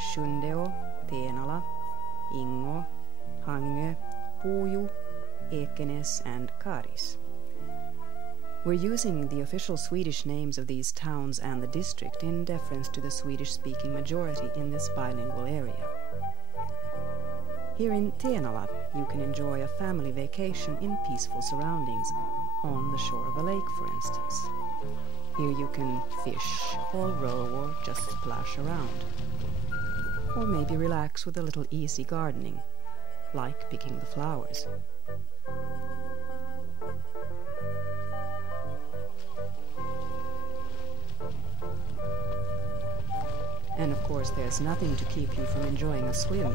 Sjundeo, Tenala, Ingo, Hangö, Puuju, Ekenäs and Karis. We're using the official Swedish names of these towns and the district in deference to the Swedish-speaking majority in this bilingual area. Here in Tenala, you can enjoy a family vacation in peaceful surroundings, on the shore of a lake, for instance. Here you can fish, or row, or just splash around. Or maybe relax with a little easy gardening, like picking the flowers. And of course there's nothing to keep you from enjoying a swim,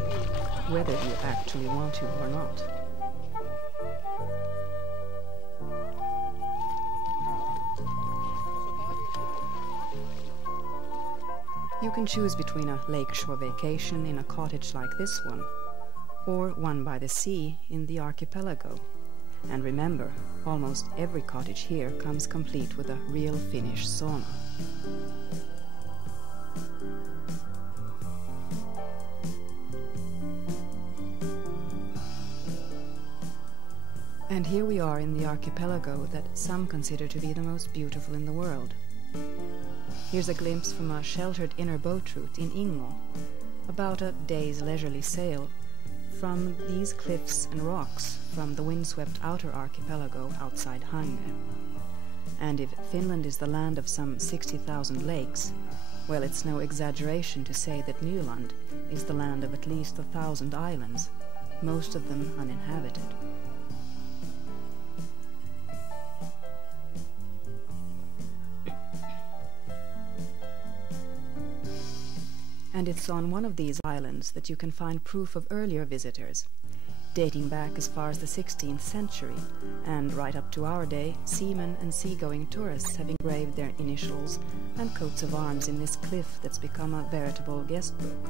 whether you actually want to or not. You can choose between a lakeshore vacation in a cottage like this one, or one by the sea in the archipelago. And remember, almost every cottage here comes complete with a real Finnish sauna. And here we are in the archipelago that some consider to be the most beautiful in the world. Here's a glimpse from a sheltered inner boat route in Ingo, about a day's leisurely sail from these cliffs and rocks from the windswept outer archipelago outside Hangö. And if Finland is the land of some 60,000 lakes, well, it's no exaggeration to say that Nyland is the land of at least 1,000 islands, most of them uninhabited. And it's on one of these islands that you can find proof of earlier visitors, dating back as far as the 16th century, and right up to our day, seamen and seagoing tourists have engraved their initials and coats of arms in this cliff that's become a veritable guest book.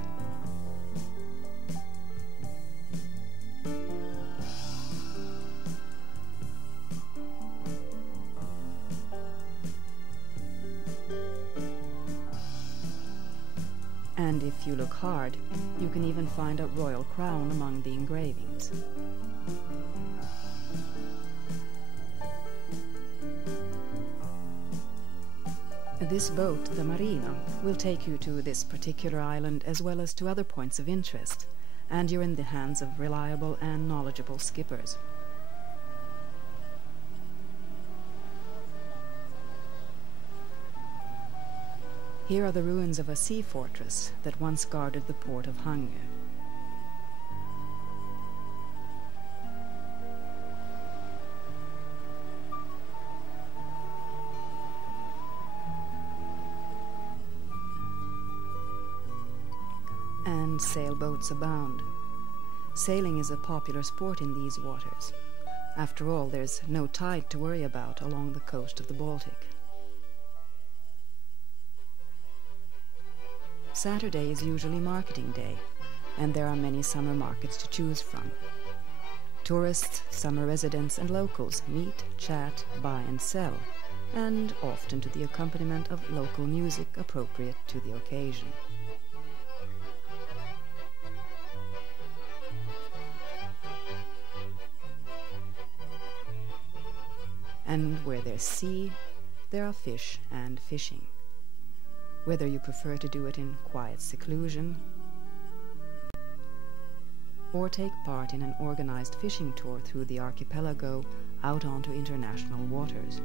And if you look hard, you can even find a royal crown among the engravings. This boat, the Marina, will take you to this particular island as well as to other points of interest, and you're in the hands of reliable and knowledgeable skippers. Here are the ruins of a sea fortress that once guarded the port of Hangö. And sailboats abound. Sailing is a popular sport in these waters. After all, there's no tide to worry about along the coast of the Baltic. Saturday is usually marketing day, and there are many summer markets to choose from. Tourists, summer residents and locals meet, chat, buy and sell, and often to the accompaniment of local music appropriate to the occasion. And where there's sea, there are fish and fishing. Whether you prefer to do it in quiet seclusion or take part in an organized fishing tour through the archipelago out onto international waters.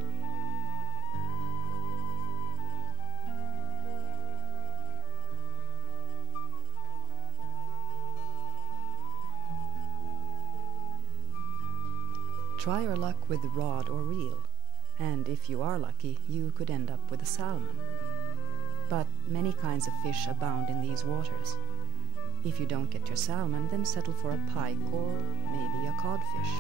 Try your luck with rod or reel, and if you are lucky, you could end up with a salmon. But many kinds of fish abound in these waters. If you don't get your salmon, then settle for a pike or maybe a codfish.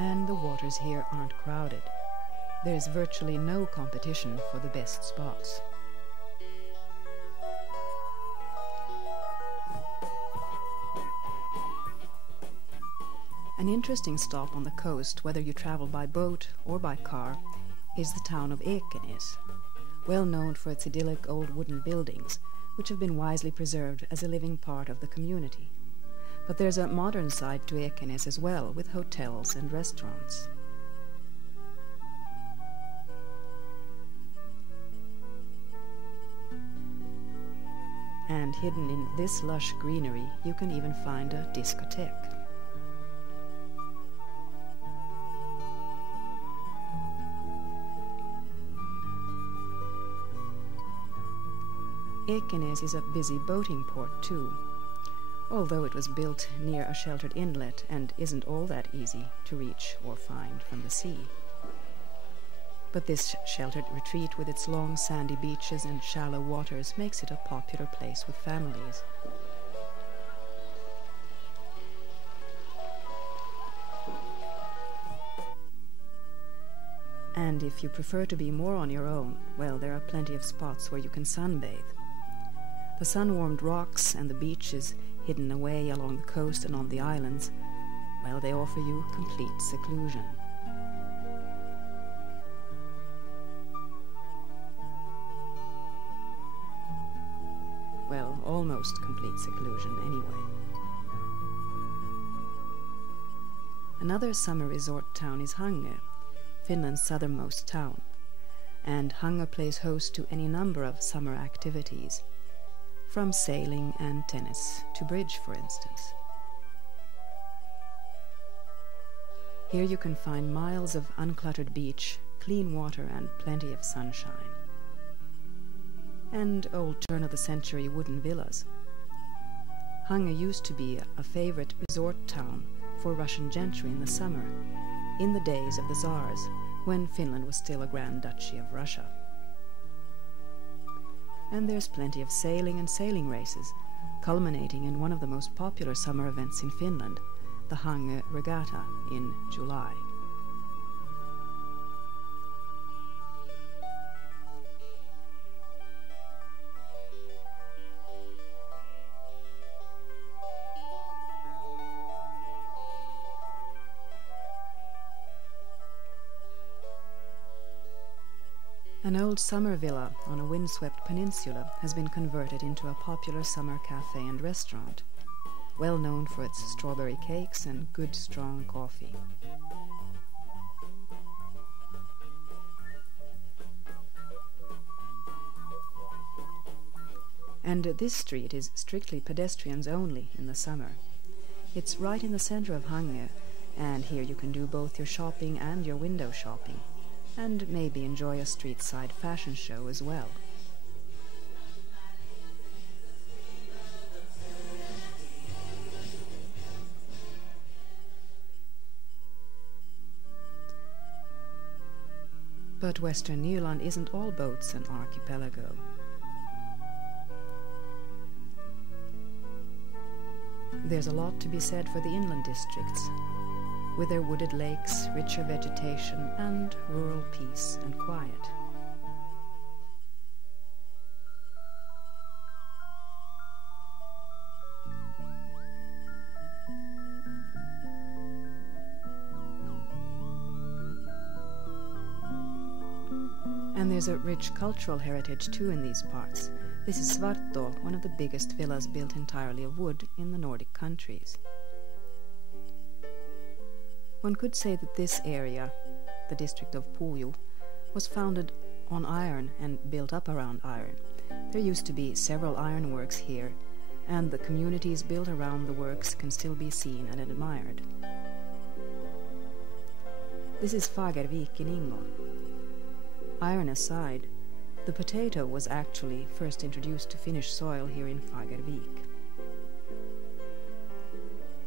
and the waters here aren't crowded. There's virtually no competition for the best spots. An interesting stop on the coast, whether you travel by boat or by car, is the town of Ekenäs, well known for its idyllic old wooden buildings, which have been wisely preserved as a living part of the community. But there's a modern side to Ekenäs as well, with hotels and restaurants. And hidden in this lush greenery, you can even find a discotheque. Ekenäs is a busy boating port too, although it was built near a sheltered inlet and isn't all that easy to reach or find from the sea. But this sheltered retreat with its long sandy beaches and shallow waters makes it a popular place with families. And if you prefer to be more on your own, well, there are plenty of spots where you can sunbathe. The sun-warmed rocks and the beaches hidden away along the coast and on the islands, well, they offer you complete seclusion. Well, almost complete seclusion anyway. Another summer resort town is Hangö, Finland's southernmost town, and Hangö plays host to any number of summer activities, from sailing and tennis to bridge, for instance. Here you can find miles of uncluttered beach, clean water and plenty of sunshine. And old turn-of-the-century wooden villas. Hangö used to be a favorite resort town for Russian gentry in the summer, in the days of the Tsars, when Finland was still a Grand Duchy of Russia. And there's plenty of sailing and sailing races, culminating in one of the most popular summer events in Finland, the Hangö Regatta in July. An old summer villa on a windswept peninsula has been converted into a popular summer cafe and restaurant, well known for its strawberry cakes and good strong coffee. And this street is strictly pedestrians only in the summer. It's right in the center of Hangö, and here you can do both your shopping and your window shopping, and maybe enjoy a street-side fashion show as well. But Western Nyland isn't all boats and archipelago. There's a lot to be said for the inland districts, with their wooded lakes, richer vegetation, and rural peace and quiet. And there's a rich cultural heritage too in these parts. This is Svartå, one of the biggest villas built entirely of wood in the Nordic countries. One could say that this area, the district of Puuju, was founded on iron and built up around iron. There used to be several ironworks here, and the communities built around the works can still be seen and admired. This is Fagervik in Ingo. Iron aside, the potato was actually first introduced to Finnish soil here in Fagervik.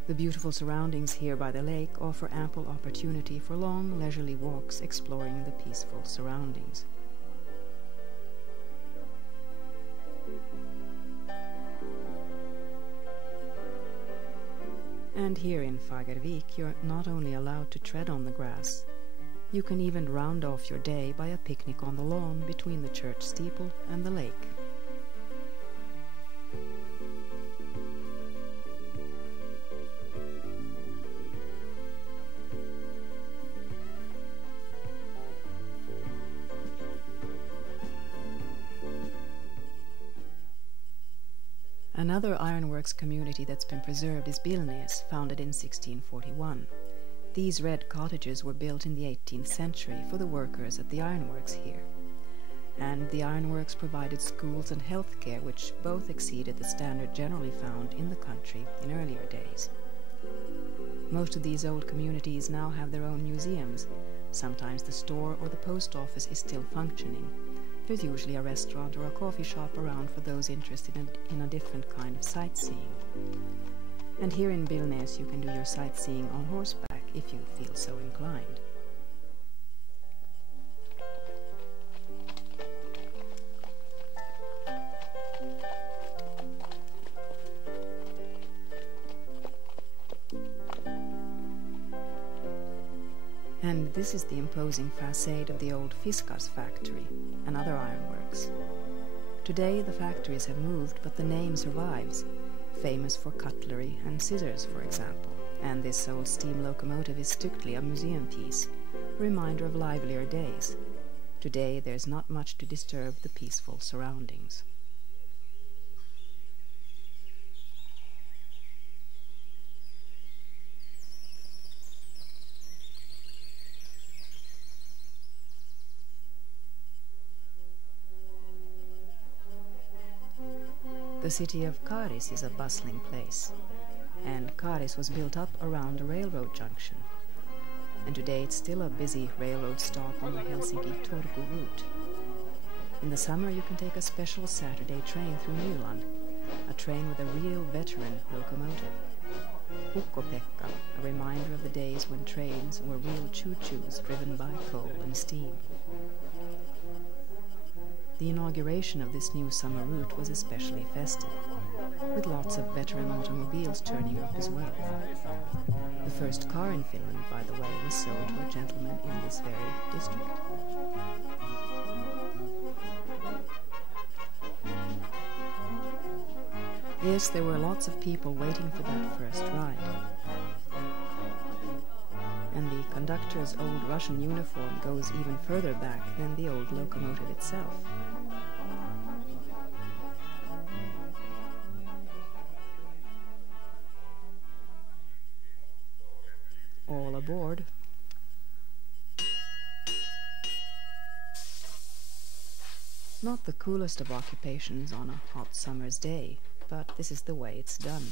The beautiful surroundings here by the lake offer ample opportunity for long, leisurely walks exploring the peaceful surroundings. And here in Fagervik you're not only allowed to tread on the grass, you can even round off your day by a picnic on the lawn between the church steeple and the lake. Another ironworks community that's been preserved is Bilnes, founded in 1641. These red cottages were built in the 18th century for the workers at the ironworks here. And the ironworks provided schools and health care which both exceeded the standard generally found in the country in earlier days. Most of these old communities now have their own museums. Sometimes the store or the post office is still functioning. There's usually a restaurant or a coffee shop around for those interested in a different kind of sightseeing. And here in Bilnes you can do your sightseeing on horseback if you feel so inclined. And this is the imposing facade of the old Fiskas factory and other ironworks. Today the factories have moved, but the name survives, famous for cutlery and scissors, for example. And this old steam locomotive is strictly a museum piece, a reminder of livelier days. Today there's not much to disturb the peaceful surroundings. The city of Karis is a bustling place, and Karis was built up around a railroad junction. And today it's still a busy railroad stop on the Helsinki-Turku route. In the summer you can take a special Saturday train through Nyland, a train with a real veteran locomotive. Ukko-Pekka, a reminder of the days when trains were real choo-choos driven by coal and steam. The inauguration of this new summer route was especially festive, with lots of veteran automobiles turning up as well. The first car in Finland, by the way, was sold to a gentleman in this very district. Yes, there were lots of people waiting for that first ride. And the conductor's old Russian uniform goes even further back than the old locomotive itself. All aboard. Not the coolest of occupations on a hot summer's day, but this is the way it's done.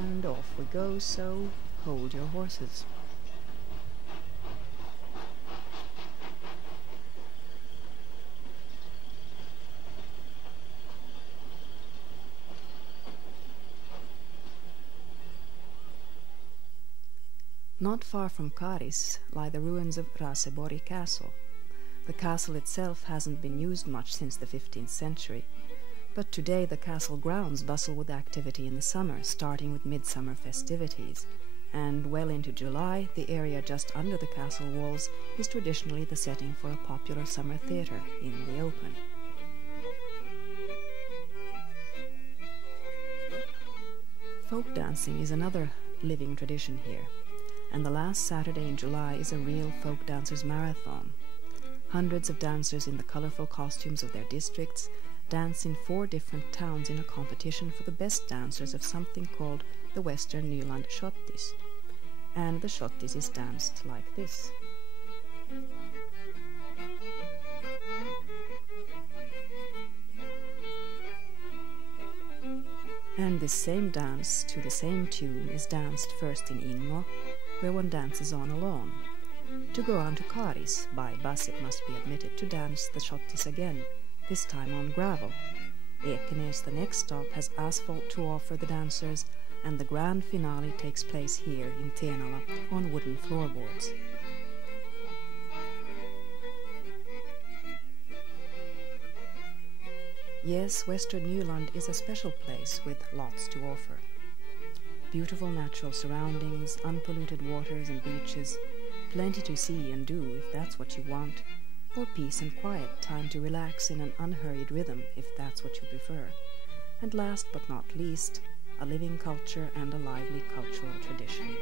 And off we go, so hold your horses. Not far from Karis lie the ruins of Raseborg Castle. The castle itself hasn't been used much since the 15th century, but today the castle grounds bustle with activity in the summer, starting with midsummer festivities, and well into July the area just under the castle walls is traditionally the setting for a popular summer theatre in the open. Folk dancing is another living tradition here, and the last Saturday in July is a real folk dancers marathon. Hundreds of dancers in the colorful costumes of their districts dance in 4 different towns in a competition for the best dancers of something called the Western Nyland Schottis. And the Schottis is danced like this. And this same dance to the same tune is danced first in Ingo, where one dances on a lawn. To go on to Karis, by bus it must be admitted, to dance the schottis again, this time on gravel. Ekenäs, the next stop, has asphalt to offer the dancers, and the grand finale takes place here in Tenala on wooden floorboards. Yes, Western Nyland is a special place with lots to offer. Beautiful natural surroundings, unpolluted waters and beaches, plenty to see and do if that's what you want, or peace and quiet, time to relax in an unhurried rhythm if that's what you prefer. And last but not least, a living culture and a lively cultural tradition.